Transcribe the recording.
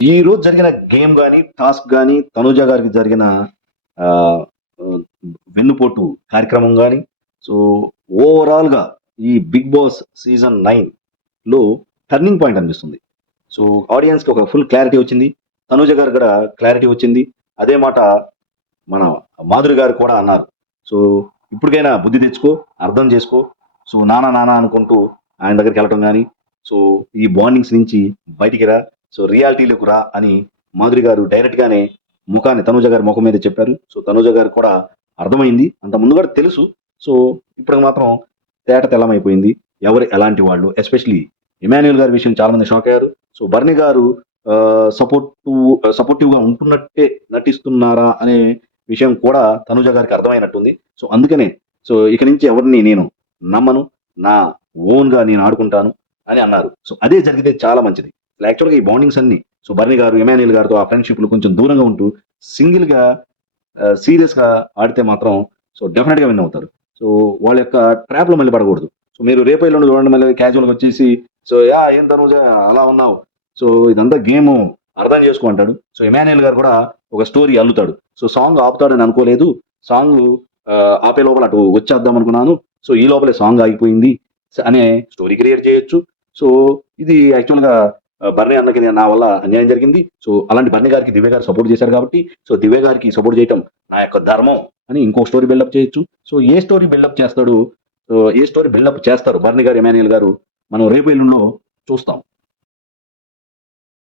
ఈ రోజు జరిగిన గేమ్ కానీ టాస్క్ కానీ తనూజ గారికి జరిగిన వెన్నుపోటు కార్యక్రమం కానీ సో ఓవరాల్‌గా ఈ 'బిగ్ బాస్' సీజన్ నైన్లో టర్నింగ్ పాయింట్ అనిపిస్తుంది. సో ఆడియన్స్‌కి ఒక ఫుల్ క్లారిటీ వచ్చింది. తనూజ గారికి కూడా క్లారిటీ వచ్చింది. అదే మాట మన మాధురి గారు కూడా అన్నారు. సో ఇప్పటికైనా బుద్ధి తెచ్చుకో, అర్థం చేసుకో. సో నానా నానా అనుకుంటూ ఆయన దగ్గరికి వెళ్ళటం కానీ సో ఈ బాండింగ్స్ నుంచి బయటికి రా. సో రియాలిటీలోకి రా అని మాధురి గారు డైరెక్ట్ గానే ముఖాన్ని తనూజ గారి ముఖం మీద చెప్పారు. సో తనూజ గారు కూడా అర్థమైంది. అంత ముందు కూడా తెలుసు. సో ఇప్పుడు మాత్రం తేట తెల్లమైపోయింది. ఎవరు ఎలాంటి వాళ్ళు ఎస్పెషల్లీ ఇమాన్యుయల్ గారి విషయం చాలా మంది షాక్ అయ్యారు. సో బర్ని గారు సపోర్టివ్ సపోర్టివ్‌గా ఉంటున్నట్టే నటిస్తున్నారా అనే విషయం కూడా తనూజ గారికి అర్థమైనట్టుంది. సో అందుకనే సో ఇక నుంచి ఎవరిని నేను నమ్మను. నా ఓన్‌గా నేను ఆడుకుంటాను అని అన్నారు. సో అదే జరిగితే చాలా మంచిది. యాక్చువల్‌గా ఈ బాండింగ్స్ అన్ని సో బర్నీ గారు, ఎమాన్యుల్ గారితో ఆ ఫ్రెండ్‌షిప్‌లు కొంచెం దూరంగా ఉంటూ సింగిల్‌గా సీరియస్‌గా ఆడితే మాత్రం సో డెఫినెట్గా విన్ అవుతారు. సో వాళ్ళ యొక్క ట్రాప్‌లో మళ్ళీ పడకూడదు. సో మీరు రేపో ఎల్లుండో చూడండి మళ్ళీ క్యాజువల్‌గా వచ్చేసి సో యా ఏం తనూజ అలా ఉన్నావు. సో ఇదంతా గేము అర్థం చేసుకో అంటాడు. సో ఎమాన్యుల్ గారు కూడా ఒక స్టోరీ అల్లుతాడు. సో సాంగ్ ఆపుతాడని అనుకోలేదు. సాంగ్ ఆపే లోపల అటు వచ్చేద్దాం అనుకున్నాను. సో ఈ లోపలే సాంగ్ ఆగిపోయింది. అనే స్టోరీ క్రియేట్ చేయొచ్చు. సో ఇది యాక్చువల్‌గా ఆహ్, అన్నకి నా వల్ల అన్యాయం జరిగింది. సో అలాంటి బర్నీ గారికి దివ్య గారు సపోర్ట్ చేశారు కాబట్టి, సో దివ్య గారికి సపోర్ట్ చేయటం నా యొక్క ధర్మం అని ఇంకో స్టోరీ బిల్డప్ చేయొచ్చు. సో ఏ స్టోరీ బిల్డప్ చేస్తాడు, ఏ స్టోరీ బిల్డప్ చేస్తారు బర్ని గారు, ఎమాన్యుల్ గారు మనం రేపు ఎల్లుండిలో చూస్తాం.